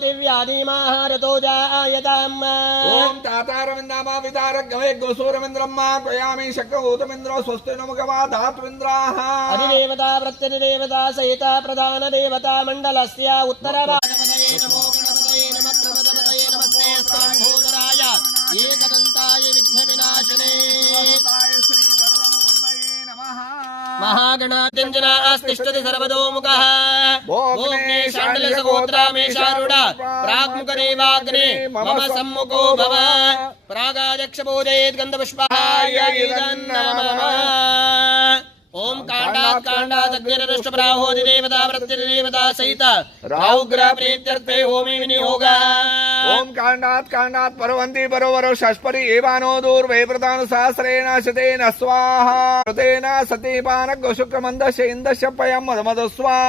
दिव्यादिमाहारतो जायताम् ओम तातारविंदामा वितारगवे गोसूरमिन्द्रम्मा क्वयामि शक्रभूतमिन्द्रो स्वस्ति नो मुखवा धात्विन्द्राः अधिदेवता प्रत्यधिदेवता सहिता प्रधान देवता मण्डलस्य उत्तरभागपतये नमो गणपतये नमः प्रमदपतये नमस्ते स्तम्भोदराय एकदन्ताय विघ्नविनाशिने महागणात्यञ्जनास्तिष्ठति सर्वतोमुखः भोग्ने शाण्डलसगोत्रामेशारूढ प्राग्मुखदेवाग्ने मम सम्मुखो भव प्रागायक्षपूजयेत् गन्धपुष्पाय नमः ओम कांडात् कांडात् अग्निरदृष्टप्राहोदिदेवता प्रत्यधिदेवता सहित राहुग्रह प्रीत्यर्थे होमी विनियोगः ओम कांडात् परवन्ति परोवरो षष्परि एवानो दूर्वे प्रधान सहस्रेण शतेन स्वाहा तेन सतीपान गोशुक्रमन्दस्य इन्दस्य पयं मदमद स्वाहा।